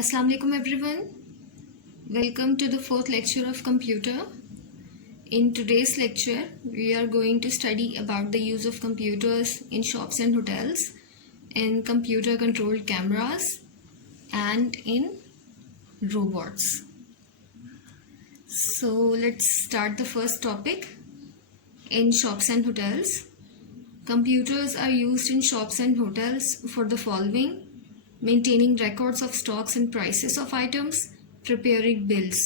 Assalamu alaikum everyone. Welcome to the fourth lecture of computer. In today's lecture, we are going to study about the use of computers in shops and hotels, in computer controlled cameras, and in robots. So let's start the first topic. In shops and hotels, computers are used in shops and hotels for the following: maintaining records of stocks and prices of items, preparing bills.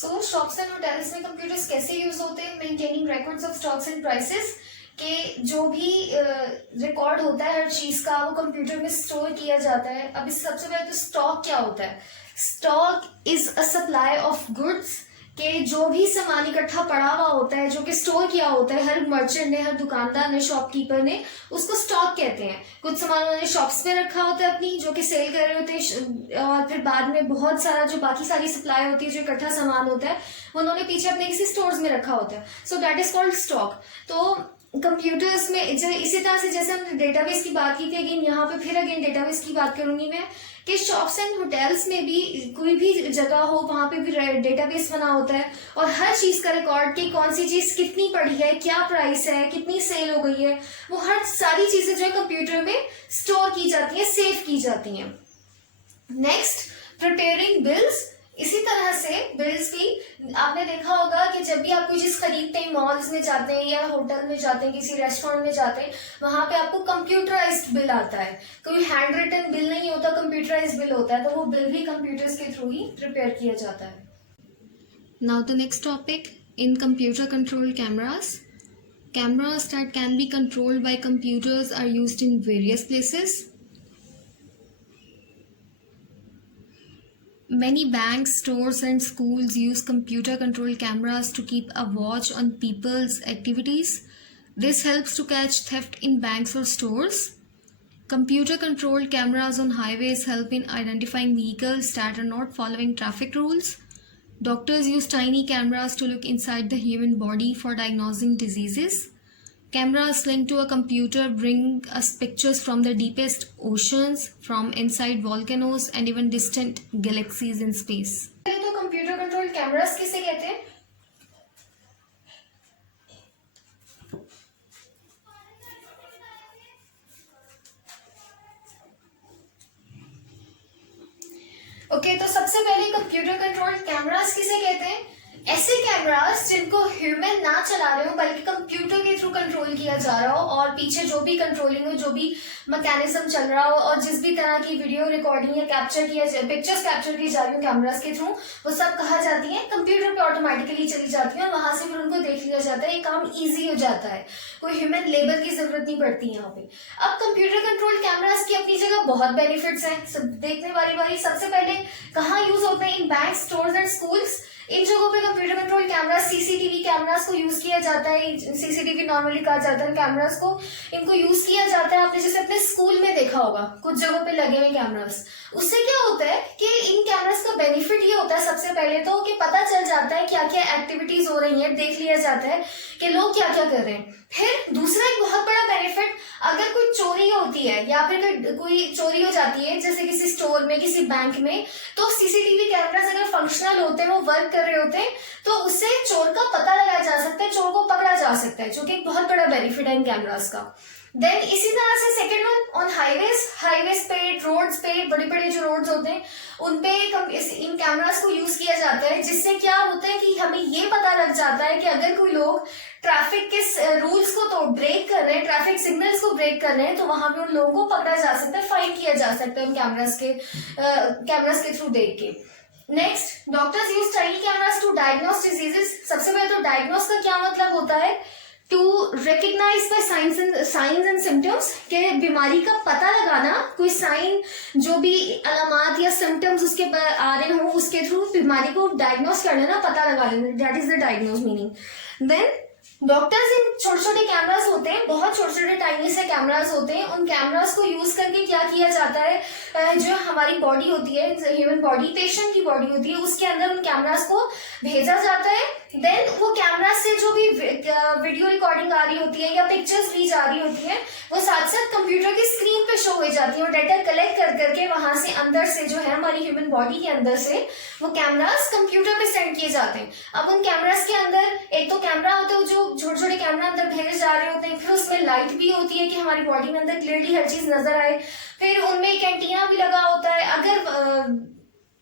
So shops and hotels में computers कैसे use होते हैं? Maintaining records of stocks and prices के जो भी record होता है हर चीज का वो कंप्यूटर में स्टोर किया जाता है. अब इस सबसे पहले तो स्टॉक क्या होता है? Stock is a supply of goods के जो भी सामान इकट्ठा पड़ा हुआ होता है जो कि स्टोर किया होता है हर मर्चेंट ने, हर दुकानदार ने, शॉपकीपर ने, उसको स्टॉक कहते हैं. कुछ सामान उन्होंने शॉप्स में रखा होता है अपनी जो कि सेल कर रहे होते हैं, और फिर बाद में बहुत सारा जो बाकी सारी सप्लाई होती है जो इकट्ठा सामान होता है वो उन्होंने पीछे अपने किसी स्टोर्स में रखा होता है. So that is called stock. तो कंप्यूटर्स में इसी तरह से जैसे हमने डेटाबेस की बात की थी, अगेन यहाँ पे फिर अगेन डेटाबेस की बात करूंगी मैं कि शॉप्स एंड होटल्स में भी कोई भी जगह हो वहां पे भी डेटाबेस बना होता है और हर चीज का रिकॉर्ड कि कौन सी चीज कितनी पड़ी है, क्या प्राइस है, कितनी सेल हो गई है, वो हर सारी चीजें जो है कंप्यूटर में स्टोर की जाती है, सेव की जाती हैं. Next, preparing bills. इसी तरह से बिल्स की आपने देखा होगा कि जब भी आप कोई चीज खरीदते हैं, मॉल्स में जाते हैं या होटल में जाते हैं, किसी रेस्टोरेंट में जाते हैं, वहां पे आपको कंप्यूटराइज्ड बिल आता है. कोई हैंड रिटन बिल नहीं होता, कंप्यूटराइज्ड बिल होता है. तो वो बिल भी कंप्यूटर्स के थ्रू ही प्रिपेयर किया जाता है. Now the next topic, in computer controlled cameras. Cameras that can be controlled by computers are used in various places. Many banks, stores, and schools use computer-controlled cameras to keep a watch on people's activities. This helps to catch theft in banks or stores. Computer-controlled cameras on highways help in identifying vehicles that are not following traffic rules. Doctors use tiny cameras to look inside the human body for diagnosing diseases. Cameras linked to a computer bring us pictures from the deepest oceans, from inside volcanoes, and even distant galaxies in space. तो computer controlled cameras किसे कहते हैं? Okay, तो सबसे पहले computer controlled cameras किसे कहते हैं? ऐसे कैमरास जिनको ह्यूमन ना चला रहे हो बल्कि कंप्यूटर के थ्रू कंट्रोल किया जा रहा हो और पीछे जो भी कंट्रोलिंग हो, जो भी मैकेनिज्म चल रहा हो और जिस भी तरह की वीडियो रिकॉर्डिंग या कैप्चर किया जाए, पिक्चर्स कैप्चर की जा रही हो कैमरास के थ्रू, वो सब कहा जाती है कंप्यूटर पे ऑटोमेटिकली चली जाती है और वहां से फिर उनको देख लिया जाता है. ये काम ईजी हो जाता है, कोई ह्यूमन लेबर की जरूरत नहीं पड़ती यहाँ पे. अब कंप्यूटर कंट्रोल कैमरास की अपनी जगह बहुत बेनिफिट्स हैं, सब देखने वाली. सबसे पहले कहाँ यूज होते हैं? इन बैंक, स्टोर्स एंड स्कूल्स. इन जगहों पे computer control cameras, CCTV cameras को यूज किया जाता है. सीसीटीवी नॉर्मली कहा जाता है कैमरास को, इनको यूज किया जाता है. आपने जैसे अपने स्कूल में देखा होगा कुछ जगहों पे लगे हुए कैमरास. उससे क्या होता है कि इन कैमरास का बेनिफिट ये होता है सबसे पहले तो कि पता चल जाता है क्या क्या एक्टिविटीज हो रही है, देख लिया जाता है कि लोग क्या क्या कर रहे हैं. फिर दूसरा एक बहुत बड़ा बेनिफिट, अगर कोई चोरी होती है या फिर कोई चोरी हो जाती है जैसे किसी स्टोर में, किसी बैंक में, तो सीसीटीवी कैमरास अगर फंक्शनल होते हैं, वो वर्क कर रहे होते हैं, तो उससे चोर का पता लगाया जा सकता है, चोर को पकड़ा जा सकता है, जो कि एक बहुत बड़ा बेनिफिट है इन कैमरास का. देन इसी तरह से सेकेंड वन, ऑन हाईवेज पे, रोड्स पे, बड़े बड़े जो रोड्स होते हैं उन पे इन कैमरास को यूज किया जाता है, जिससे क्या होता है कि हमें ये पता लग जाता है कि अगर कोई लोग ट्रैफिक के रूल्स को तो ब्रेक कर रहे हैं, ट्रैफिक सिग्नल्स को ब्रेक कर रहे हैं, तो वहां पे उन लोगों को पकड़ा जा सकता है, फाइन किया जा सकता है उन कैमरास के थ्रू देख के. Next, doctors use tiny cameras to diagnose diseases. सबसे पहले तो डायग्नोस का क्या मतलब होता है? To recognise by signs and symptoms, के बीमारी का पता लगाना, कोई साइन जो भी अलामात या सिम्टम्स उसके आ रहे हो उसके थ्रू बीमारी को डायग्नोस कर लेना, पता लगा लेना. That is the diagnose meaning. Then doctors in छोटे छोटे कैमरास होते हैं, बहुत छोटे छोटे टाइनी से कैमरास होते हैं, उन कैमरास को यूज करके क्या किया जाता है, जो हमारी बॉडी होती है, ह्यूमन बॉडी, पेशेंट की बॉडी होती है, उसके अंदर उन कैमरास को भेजा जाता है। देन वो कैमरा से जो भी वीडियो रिकॉर्डिंग आ रही होती है या पिक्चर्स ली जा रही होती है, वो साथ साथ कंप्यूटर की स्क्रीन पे शो हो जाती है, और डाटा कलेक्ट कर करके वहां से अंदर से जो है हमारी ह्यूमन बॉडी के अंदर से वो कैमरास कंप्यूटर पे सेंड किए जाते हैं। अब उन कैमरास के अंदर एक तो कैमरा होता है, जो छोटे छोटे कैमरा अंदर भेजे जा रहे होते हैं, फिर उसमें लाइट भी होती है कि हमारी बॉडी में अंदर क्लियरली हर चीज नजर आए, फिर उनमें एक एंटीना भी लगा होता है। अगर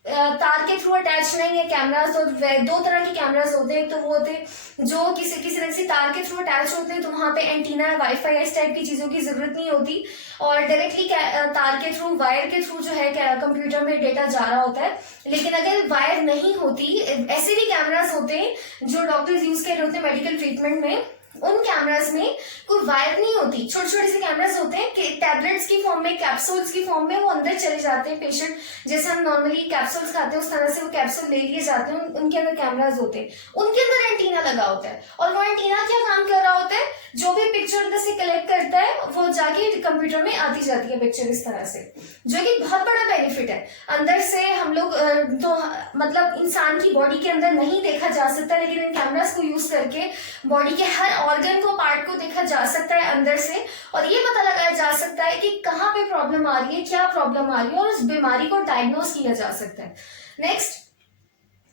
तार के थ्रू अटैच नहीं है कैमरास, तो दो तरह के कैमरास होते हैं, तो वो होते हैं जो किसी तरह से तार के थ्रू अटैच होते हैं, तो वहां पे एंटीना, वाईफाई, इस टाइप की चीजों की जरूरत नहीं होती, और डायरेक्टली तार के थ्रू, वायर के थ्रू जो है कंप्यूटर में डेटा जा रहा होता है। लेकिन अगर वायर नहीं होती, ऐसे भी कैमरास होते हैं जो डॉक्टर्स यूज कर रहे होते हैं मेडिकल ट्रीटमेंट में, उन कैमरास में कोई वायर नहीं होती, छोटे छोटे से कैमरास होते हैं कि टैबलेट्स की फॉर्म में, कैप्सूल्स की फॉर्म में वो अंदर चले जाते हैं। पेशेंट जैसे हम नॉर्मली कैप्सूल्स खाते हैं उस तरह से वो कैप्सूल ले लिए जाते हैं, उनके अंदर कैमरास होते हैं, उनके अंदर एंटीना लगा होता है, और वो एंटीना क्या काम कर रहा होता है, जो भी पिक्चर अंदर से कलेक्ट करता है वो जाके कंप्यूटर में आती जाती है पिक्चर इस तरह से, जो कि बहुत बड़ा बेनिफिट है। अंदर से हम लोग तो मतलब इंसान की बॉडी के अंदर नहीं देखा जा सकता, लेकिन इन कैमरास को यूज करके बॉडी के हर ऑर्गन को, पार्ट को देखा जा सकता है अंदर से, और ये पता लगाया जा सकता है कि कहाँ पे प्रॉब्लम आ रही है, क्या प्रॉब्लम आ रही है, और उस बीमारी को डायग्नोज किया जा सकता है। Next,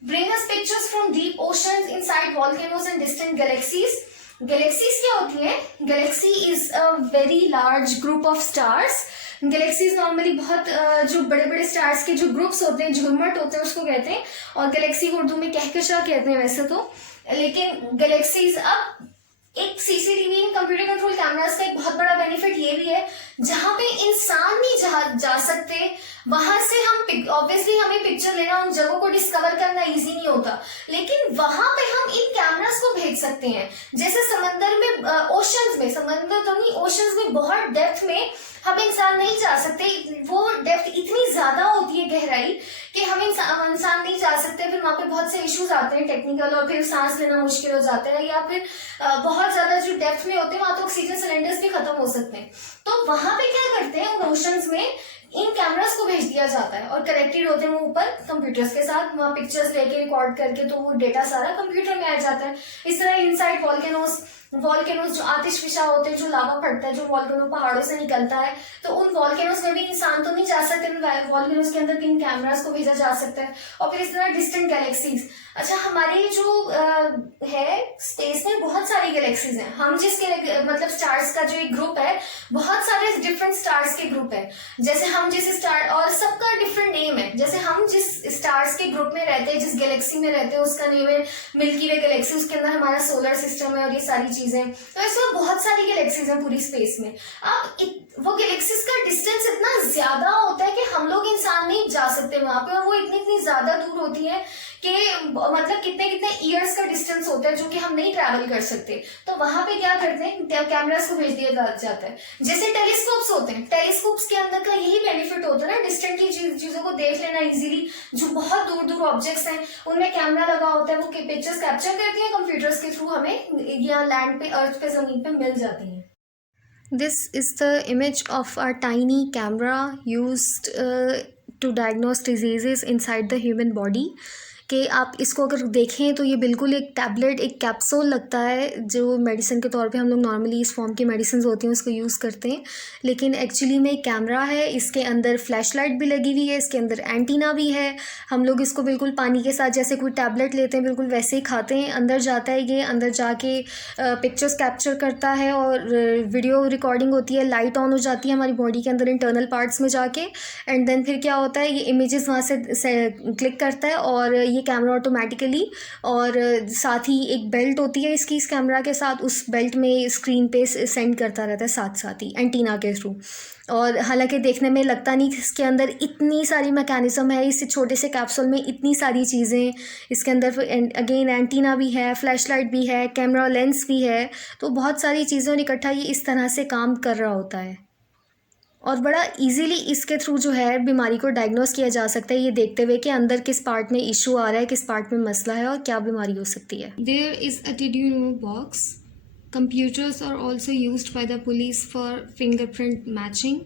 bring us pictures from deep oceans, inside volcanoes and distant galaxies. Galaxies क्या होती है? Galaxy is a very large group of stars. Galaxies normally बहुत जो बड़े बड़े स्टार्स के जो ग्रुप्स होते हैं, झुरमुट होते हैं, उसको कहते हैं, और गैलेक्सी को उर्दू में कहकशां कहते हैं वैसे तो, लेकिन गैलेक्सीज, अब एक सीसीटीवी कंप्यूटर कंट्रोल कैमरास का एक बहुत बड़ा बेनिफिट ये भी है, जहां पे इंसान नहीं जा सकते, वहां से हम ऑब्वियसली हमें पिक्चर लेना, उन जगहों को डिस्कवर करना इजी नहीं होता, लेकिन वहां पे हम इन कैमरास को भेज सकते हैं। जैसे समंदर में, ओशंस में, समंदर तो नहीं, ओशंस में बहुत डेप्थ में हम इंसान नहीं जा सकते, वो डेप्थ इतनी ज्यादा होती है, गहराई, कि हम इंसान नहीं जा सकते, फिर वहां पे बहुत से इश्यूज आते हैं टेक्निकल, और फिर सांस लेना मुश्किल हो जाता है, या फिर बहुत ज्यादा जो डेप्थ में होते हैं वहां तो ऑक्सीजन सिलेंडर्स भी खत्म हो सकते हैं। तो वहां पे क्या करते हैं, उन ओशंस में इन कैमरास को भेज दिया जाता है, और कनेक्टेड होते हैं वो ऊपर कंप्यूटर्स के साथ, वहां पिक्चर्स लेके रिकॉर्ड करके, तो वो डेटा सारा कंप्यूटर में आ जाता है। इस तरह इनसाइड वॉल्केनोस जो आतिशफिशा होते हैं, जो लावा पड़ता है, जो वॉल्केनो पहाड़ों से निकलता है, तो उन वॉल्केनोस में भी इंसान तो नहीं जा सकते, वॉल्केनोस के अंदर इन कैमरास को भेजा जा सकता है। और फिर इस तरह डिस्टेंट गैलेक्सीज, अच्छा हमारे जो है स्पेस में बहुत सारी गैलेक्सीज हैं, हम जिसके मतलब स्टार्स का जो एक ग्रुप है, बहुत सारे डिफरेंट स्टार्स के ग्रुप है, जैसे हम जिस स्टार, और सबका डिफरेंट नेम है, जैसे हम जिस स्टार्स के ग्रुप में रहते हैं, जिस गैलेक्सी में रहते हैं, उसका नेम है मिल्की वे गैलेक्सी, उसके अंदर हमारा सोलर सिस्टम है और ये सारी चीजें, तो ऐसे बहुत सारी गैलेक्सीज हैं पूरी स्पेस में। अब वो गैलेक्सीज का डिस्टेंस इतना ज्यादा होता है कि हम लोग इंसान नहीं जा सकते वहां पे, और वो इतनी ज्यादा दूर होती है कि मतलब कितने ईयर्स का डिस्टेंस होता है, जो कि हम नहीं ट्रैवल कर सकते। तो वहां पे क्या करते हैं, कैमरास को भेज दिया जाता है। जैसे टेलीस्कोप्स होते हैं, टेलीस्कोप्स के अंदर का यही बेनिफिट होता है ना, डिस्टेंट की चीजों को देख लेना इजीली, जो बहुत दूर दूर ऑब्जेक्ट्स हैं उनमें कैमरा लगा होता है, वो पिक्चर्स कैप्चर करती है कंप्यूटर्स के थ्रू, हमें यहाँ लैंड पे, अर्थ पे, जमीन पे मिल जाती है। This is the image of a tiny camera used to diagnose diseases inside the human body. कि आप इसको अगर देखें तो ये बिल्कुल एक टैबलेट, एक कैप्सूल लगता है, जो मेडिसिन के तौर पे हम लोग नॉर्मली इस फॉर्म की मेडिसिन होती हैं उसको यूज़ करते हैं, लेकिन एक्चुअली में एक कैमरा है, इसके अंदर फ्लैश लाइट भी लगी हुई है, इसके अंदर एंटीना भी है। हम लोग इसको बिल्कुल पानी के साथ जैसे कोई टैबलेट लेते हैं बिल्कुल वैसे ही खाते हैं, अंदर जाता है ये, अंदर जाके पिक्चर्स कैप्चर करता है, और वीडियो रिकॉर्डिंग होती है, लाइट ऑन हो जाती है हमारी बॉडी के अंदर इंटरनल पार्ट्स में जाके, एंड देन फिर क्या होता है, ये इमेजेस वहाँ से क्लिक करता है, और ये कैमरा ऑटोमेटिकली, और साथ ही एक बेल्ट होती है इसकी, इस कैमरा के साथ, उस बेल्ट में स्क्रीन पे सेंड करता रहता है साथ साथ ही एंटीना के थ्रू। और हालांकि देखने में लगता नहीं कि इसके अंदर इतनी सारी मैकेनिज्म है, इस छोटे से कैप्सूल में इतनी सारी चीज़ें, इसके अंदर अगेन एंटीना भी है, फ्लैश लाइट भी है, कैमरा लेंस भी है, तो बहुत सारी चीज़ों इकट्ठा ये इस तरह से काम कर रहा होता है, और बड़ा इजीली इसके थ्रू जो है बीमारी को डायग्नोस किया जा सकता है, ये देखते हुए कि अंदर किस पार्ट में इशू आ रहा है, किस पार्ट में मसला है और क्या बीमारी हो सकती है। There is a did you know box Computers are also used by the police for fingerprint matching,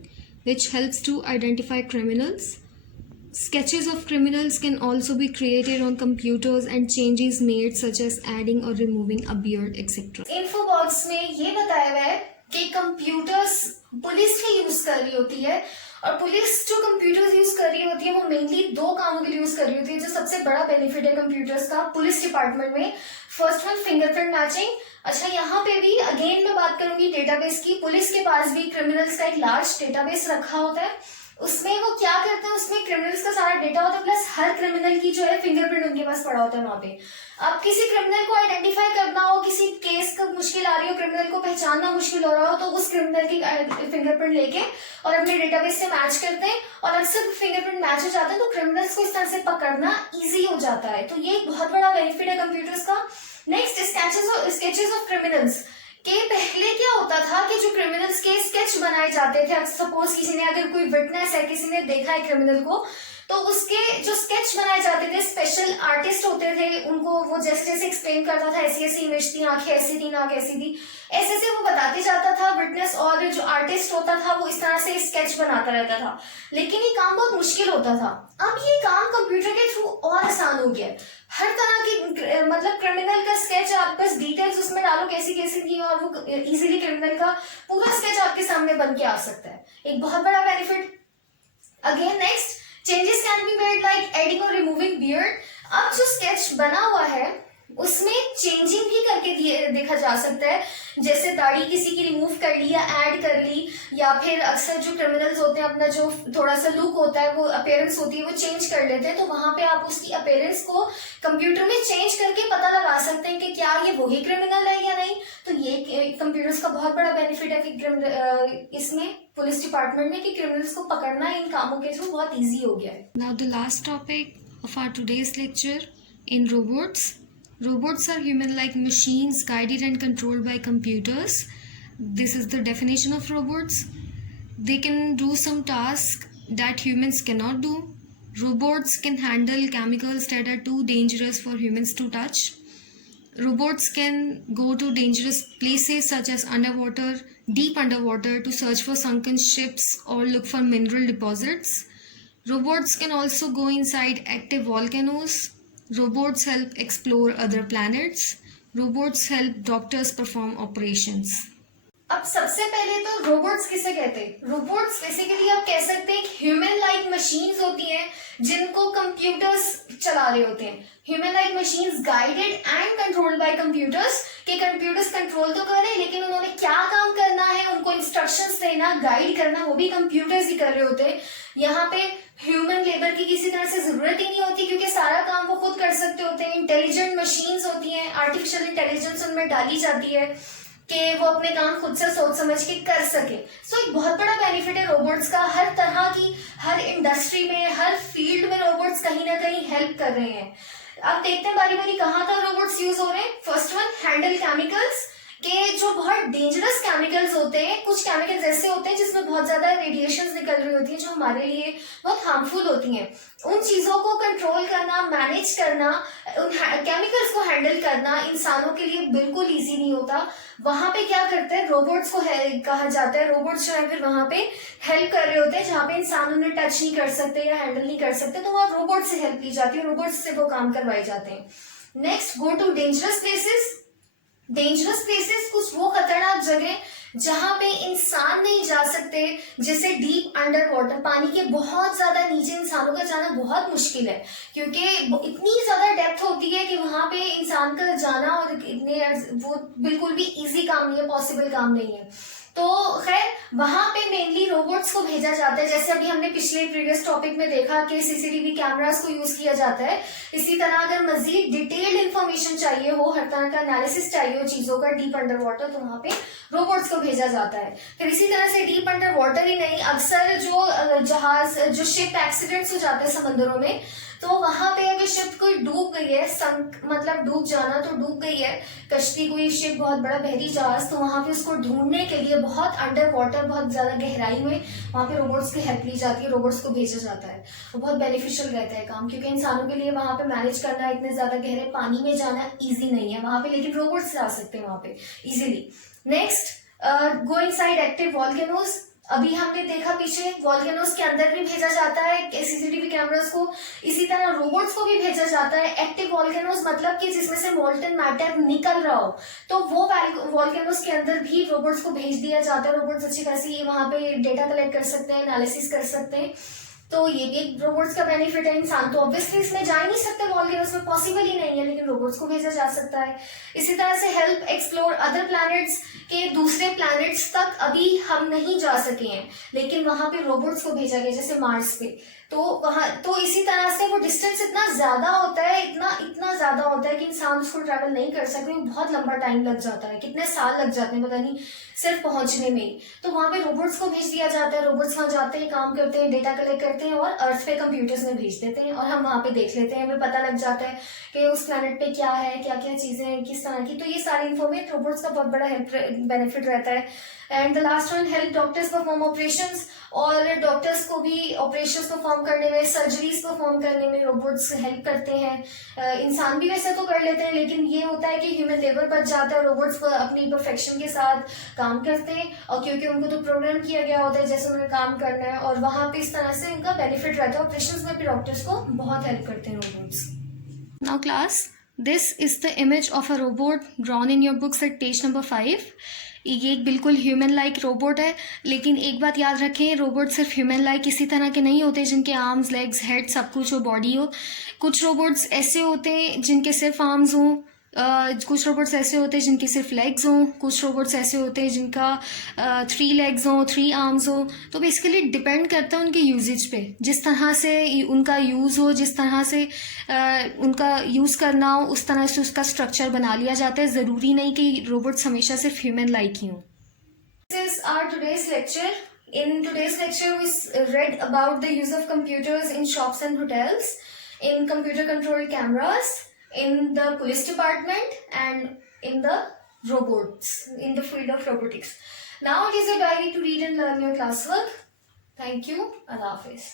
which helps to identify criminals. Sketches of criminals can also be created on computers and changes made such as adding or removing a beard, etc. Info box में ये बताया हुआ है कि computers police भी use कर रही होती है, और पुलिस जो कंप्यूटर्स यूज कर रही होती है वो मेनली दो कामों के लिए यूज कर रही होती है, जो सबसे बड़ा बेनिफिट है कंप्यूटर्स का पुलिस डिपार्टमेंट में। First one fingerprint matching. अच्छा, यहाँ पे भी अगेन मैं बात करूंगी डेटाबेस की। पुलिस के पास भी क्रिमिनल्स का एक लार्ज डेटाबेस रखा होता है, उसमें वो क्या करते हैं, उसमें क्रिमिनल्स का सारा डेटा होता है, प्लस हर क्रिमिनल की जो है फिंगरप्रिंट उनके पास पड़ा होता है वहां पे। अब किसी क्रिमिनल को आइडेंटिफाई करना हो, किसी केस का मुश्किल आ रही हो, क्रिमिनल को पहचानना मुश्किल हो रहा हो, तो उस क्रिमिनल की फिंगरप्रिंट लेके और अपने डेटाबेस से मैच करते हैं, और अक्सर फिंगरप्रिंट मैच हो जाता है तो क्रिमिनल्स को इस तरह से पकड़ना इजी हो जाता है। तो ये एक बहुत बड़ा बेनिफिट है कंप्यूटर्स का। नेक्स्ट, स्केचेस ऑफ क्रिमिनल्स के पहले क्या होता था कि जो क्रिमिनल्स के स्केच बनाए जाते थे, सपोज किसी ने, अगर कोई विटनेस है, किसी ने देखा है क्रिमिनल को, तो उसके जो स्केच बनाए जाते थे, स्पेशल आर्टिस्ट होते थे, उनको वो जैसे जैसे एक्सप्लेन करता था, ऐसी ऐसी इमेज थी, आंखें ऐसी थी, नाक ऐसी थी, ऐसे ऐसे वो बताते जाता था विटनेस, और जो आर्टिस्ट होता था वो इस तरह से स्केच बनाता रहता था। लेकिन ये काम बहुत मुश्किल होता था। अब ये काम कंप्यूटर के थ्रू और आसान हो गया। हर तरह की मतलब क्रिमिनल का स्केच आप बस डिटेल्स उसमें डालो कैसी कैसी थी, और वो इजीली क्रिमिनल का पूरा स्केच आपके सामने बन के आ सकता है। एक बहुत बड़ा benefit. Again next, changes can be made like adding और रिमूविंग बियर्ड। अब जो स्केच बना हुआ है उसमें चेंजिंग भी करके देखा जा सकता है, जैसे दाढ़ी किसी की रिमूव कर ली या ऐड कर ली, या फिर अक्सर जो क्रिमिनल्स होते हैं अपना जो थोड़ा सा लुक होता है, वो अपीयरेंस होती है, वो चेंज कर लेते हैं। तो वहां पे आप उसकी अपीयरेंस को कंप्यूटर में चेंज करके पता लगा सकते हैं कि क्या ये वही क्रिमिनल है या नहीं। तो ये कंप्यूटर्स का बहुत बड़ा बेनिफिट है कि इसमें पुलिस डिपार्टमेंट में कि क्रिमिनल्स को पकड़ना इन कामों के थ्रू बहुत ईजी हो गया है। Now the last topic of our today's lecture in robots. Robots are human-like machines guided and controlled by computers. This is the definition of robots. They can do some tasks that humans cannot do. Robots can handle chemicals that are too dangerous for humans to touch. Robots can go to dangerous places such as underwater, deep underwater, to search for sunken ships or look for mineral deposits. Robots can also go inside active volcanoes. Robots help explore other planets. Robots help doctors perform operations. अब सबसे पहले तो robots किसे कहते हैं? Robots basically आप कह सकते हैं ह्यूमन लाइक मशीन्स होती हैं जिनको कंप्यूटर्स चला रहे होते हैं। Human like machines guided and controlled by computers, कि कंप्यूटर्स कंट्रोल तो कर रहे हैं लेकिन उन्होंने क्या काम करना है, उनको इंस्ट्रक्शंस देना, गाइड करना, वो भी कंप्यूटर्स ही कर रहे होते हैं। यहाँ पे ह्यूमन लेबर की किसी तरह से जरूरत ही नहीं होती, क्योंकि सारा काम वो खुद कर सकते होते हैं। इंटेलिजेंट मशीन्स होती हैं, आर्टिफिशियल इंटेलिजेंस उनमें डाली जाती है कि वो अपने काम खुद से सोच समझ के कर सके। सो एक बहुत बड़ा बेनिफिट है रोबोट्स का। हर तरह की, हर इंडस्ट्री में, हर फील्ड में रोबोट्स कहीं ना कहीं हेल्प कर रहे हैं। अब देखते हैं बारी बारी कहाँ तक रोबोट्स यूज हो रहे हैं। फर्स्ट वन, हैंडल केमिकल्स, के जो बहुत डेंजरस केमिकल्स होते हैं, कुछ केमिकल्स ऐसे होते हैं जिसमें बहुत ज्यादा रेडिएशंस निकल रही होती हैं जो हमारे लिए बहुत हार्मफुल होती हैं। उन चीजों को कंट्रोल करना, मैनेज करना, उन केमिकल्स को हैंडल करना इंसानों के लिए बिल्कुल इजी नहीं होता। वहां पे क्या करते हैं, रोबोट्स को कहा जाता है। रोबोट्स जो है फिर वहां पे हेल्प कर रहे होते हैं, जहां पे इंसान उन्हें टच नहीं कर सकते या हैंडल नहीं कर सकते, तो वहां रोबोट से हेल्प ली जाती है, रोबोट से वो काम करवाए जाते हैं। Next, go to dangerous places. Dangerous places कुछ वो खतरनाक जगह जहां पे इंसान नहीं जा सकते, जैसे डीप अंडर वाटर, पानी के बहुत ज्यादा नीचे इंसानों का जाना बहुत मुश्किल है, क्योंकि इतनी ज्यादा डेप्थ होती है कि वहां पे इंसान का जाना और इतने वो बिल्कुल भी इजी काम नहीं है, पॉसिबल काम नहीं है। तो खैर वहां पे मेनली रोबोट्स को भेजा जाता है। जैसे अभी हमने पिछले प्रीवियस टॉपिक में देखा कि सीसीटीवी कैमरास को यूज किया जाता है। इसी तरह अगर मजीद डिटेल्ड इंफॉर्मेशन चाहिए हो, हर तरह का एनालिसिस चाहिए हो चीजों का डीप अंडर वाटर, तो वहां पे रोबोट्स को भेजा जाता है। फिर इसी तरह से डीप अंडर वाटर ही नहीं, अक्सर जो जहाज, जो शिप एक्सीडेंट्स हो जाते हैं समंदरों में, तो वहां पे अगर शिप कोई डूब गई है, संक मतलब डूब जाना, तो डूब गई है कश्ती, कोई शिप, बहुत बड़ा बहरी जहाज, तो वहां पे उसको ढूंढने के लिए बहुत अंडर वाटर, बहुत ज़्यादा गहराई में वहाँ पे रोबोट्स की हेल्प ली जाती है, रोबोट्स को भेजा जाता है। वो बहुत बेनिफिशियल रहता है काम, क्योंकि इंसानों के लिए वहाँ पे मैनेज करना, इतने ज़्यादा गहरे पानी में जाना ईजी नहीं है वहाँ पे, लेकिन रोबोट्स जा सकते हैं वहाँ पे easily. Next, go inside active volcanoes. अभी हमने देखा पीछे वॉल्केनोज के अंदर भी भेजा जाता है सीसीटीवी कैमरास को, इसी तरह रोबोट्स को भी भेजा जाता है एक्टिव वॉल्केनोज, मतलब कि जिसमें से मोल्टन मैटर निकल रहा हो, तो वो वॉल्केनोज के अंदर भी रोबोट्स को भेज दिया जाता है। रोबोट्स अच्छी खासी वहां पे डेटा कलेक्ट कर सकते हैं, एनालिसिस कर सकते हैं, तो ये भी एक रोबोट्स का बेनिफिट है। इंसान तो ऑब्वियसली इसमें जा ही नहीं सकते, वॉल्केनोज में पॉसिबल ही नहीं है, लेकिन रोबोट्स को भेजा जा सकता है। इसी तरह से हेल्प एक्सप्लोर अदर प्लैनेट्स, के दूसरे प्लैनेट्स तक अभी हम नहीं जा सके हैं, लेकिन वहां पे रोबोट्स को भेजा गया, जैसे मार्स पे। तो वहां तो इसी तरह से वो डिस्टेंस इतना ज्यादा होता है, इतना ज्यादा होता है कि इंसान उसको ट्रैवल नहीं कर सकते, बहुत लंबा टाइम लग जाता है, कितने साल लग जाते हैं पता नहीं सिर्फ पहुंचने में। तो वहां पे रोबोट्स को भेज दिया जाता है, रोबोट्स वहां जाते हैं, काम करते हैं, डेटा कलेक्ट करते हैं और अर्थ पे कंप्यूटर्स में भेज देते हैं, और हम वहां पे देख लेते हैं, हमें पता लग जाता है कि उस प्लैनेट पे क्या है, क्या क्या चीजें हैं, किस तरह की। तो ये सारी इन्फॉर्मेशन रोबोट्स का बहुत बड़ा हेल्प बेनिफिट रहता है। And the last one, help doctors perform operations, और डॉक्टर्स को भी ऑपरेशंस परफॉर्म करने में, सर्जरीज परफॉर्म करने में रोबोट्स हेल्प करते हैं। इंसान भी वैसे तो कर लेते हैं, लेकिन ये होता है कि ह्यूमन लेबर बच जाता है, रोबोट्स अपनी परफेक्शन के साथ काम करते हैं, और क्योंकि उनको तो प्रोग्राम किया गया होता है जैसे उन्हें काम करना है, और वहां पे इस तरह से उनका बेनिफिट रहता है। ऑपरेशंस में भी डॉक्टर्स को बहुत हेल्प करते हैं robots. Now class, this is the image of a robot drawn in your books at page number 5. ये एक बिल्कुल ह्यूमन लाइक रोबोट है, लेकिन एक बात याद रखें, रोबोट सिर्फ ह्यूमन लाइक इसी तरह के नहीं होते जिनके आर्म्स, लेग्स, हेड सब कुछ हो, बॉडी हो। कुछ रोबोट्स ऐसे होते हैं जिनके सिर्फ आर्म्स हों, कुछ रोबोट्स ऐसे होते हैं जिनके सिर्फ लेग्स हों, कुछ रोबोट्स ऐसे होते हैं जिनका 3 लेग्स हों, 3 आर्म्स हों। तो बेसिकली डिपेंड करता है उनके यूजेज पे, जिस तरह से उनका यूज़ हो, जिस तरह से उनका यूज़ करना हो, उस तरह से उसका स्ट्रक्चर बना लिया जाता है। ज़रूरी नहीं कि रोबोट्स हमेशा सिर्फ ह्यूमन लाइक ही हों। This is our today's lecture. In today's lecture, we read about the use of computers in shops and hotels, in computer-controlled cameras, in the police department, and in the robots, in the field of robotics. Now it is your diary to read and learn your classwork. Thank you. Allah Hafiz.